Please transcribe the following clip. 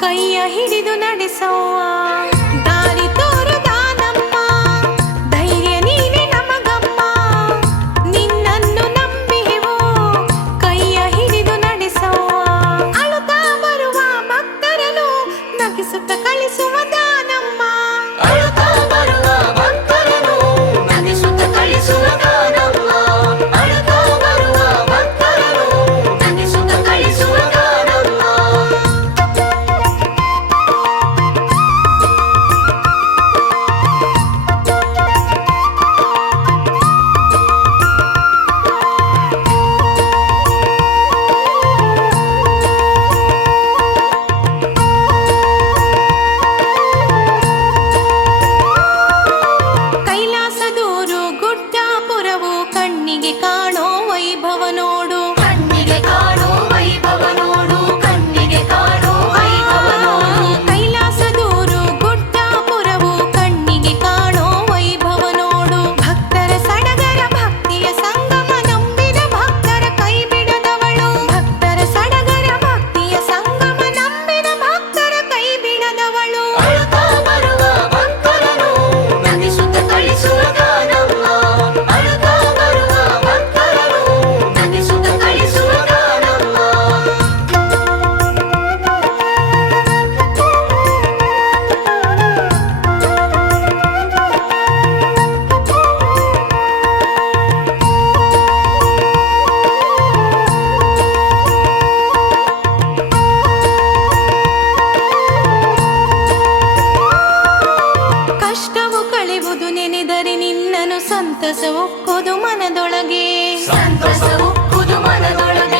ಕೈಯ ಹಿಡಿದು ನಡೆಸವ್ವ ದಾರಿ ತೋರುದಾನಮ್ಮ ಧೈರ್ಯ ನೀನೆ ನಮಗಮ್ಮ ನಿನ್ನನ್ನು ನಂಬಿಹೆವು ಕೈಯ ಹಿಡಿದು ನಡೆಸವ್ವ ಅಳುತ್ತಾ ಬರುವ ಭಕ್ತರನ್ನು ನಗಿಸುತ್ತ ಕಳಿಸುವ ದಾನಮ್ಮ ಅಳುತ್ತಾ ಬರುವ ಭಕ್ತರನ್ನು ನಗಿಸುತ್ತ ಕಳಿಸುವ ದಾನಮ್ಮ ಅಳುತ್ತಾ ಬರುವ ಭಕ್ತರನ್ನು ನಗಿಸುತ್ತ ಕಳಿಸುವ ದಾನಮ್ಮ ಕೈಲಾಸದೂರು ಗುಡ್ಡಾಪುರವು ಕಣ್ಣಿಗೆ ಕಾಣೋ ವೈಭವ ನೋಡು ಕಣ್ಣಿಗೆ ಕಾಣೋ ವೈಭವ ನೋಡು ಕಣ್ಣಿಗೆ ಕಾಣೋ ವೈಭವ ನೋಡು ಕೈಲಾಸದೂರು ಗುಡ್ಡಾಪುರವು ಕಣ್ಣಿಗೆ ಕಾಣೋ ವೈಭವ ನೋಡು ಭಕ್ತರ ಸಡಗರ ಭಕ್ತಿಯ ಸಂಗಮ ನಂಬಿದ ಭಕ್ತರ ಕೈ ಬಿಡದವಳು ಭಕ್ತರ ಸಡಗರ ಭಕ್ತಿಯ ಸಂಗಮ ನಂಬಿದ ಭಕ್ತರ ಕೈ ಬಿಡದವಳು ಅಳುತ್ತಾ ಬರುವ ಭಕ್ತರನ್ನು ನಗಿಸುತ್ತ ಕಳಿಸುವ ದಾನಮ್ಮ ಅಳುತ್ತಾ ಬರುವ ಭಕ್ತರನ್ನು ನಗಿಸುತ್ತ ಕಳಿಸುವ ದಾನಮ್ಮ ಕಷ್ಟವು ಕಳೆವುದು ನೆನೆದರೆ ನಿನ್ನನು ಸಂತಸ ಒಕ್ಕೋದು ಮನದೊಳಗೆ ಸಂತಸ ಉಕ್ಕುದು ಮನದೊಳಗೆ